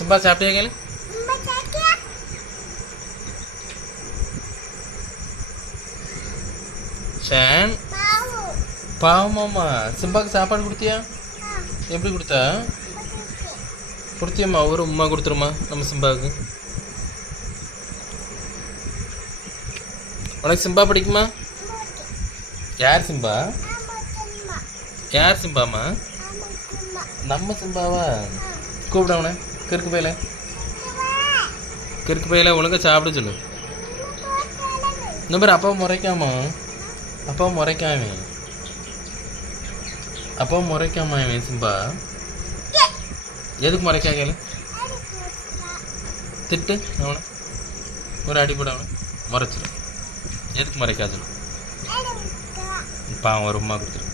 Simba சாப்பிட்டியா கேளு. Shawn பாவமாம்மா சிம்பாக்கு சாப்பாடு கொடுத்தியா? எப்படி கொடுத்தா? கொடுத்தியம்மா ஒரு உமா கொடுத்துருமா நம்ம சிம்பாவுக்கு. உனக்கு சிம்பா பிடிக்குமா? யார் சிம்பா? யார் சிம்பாம்மா? நம்ம சிம்பாவா? கூப்பிட அவனை. கிறுக்கு பையில கிறுக்கு பையில ஒழுங்கா சாப்பிட சொல்லு. இந்த மாதிரி அப்பாவை முறைக்காமா, அப்பாவை முறைக்காம, அப்பாவை முறைக்காமா இவன் சிம்பா. எதுக்கு முறைக்கா கேளு. திட்டு அவனை, ஒரு அடிப்பட அவனை முறைச்சிடும். எதுக்கு முறைக்கா சொல்லு. இப்போ அவன் ஒரு உமா கொடுத்துரு.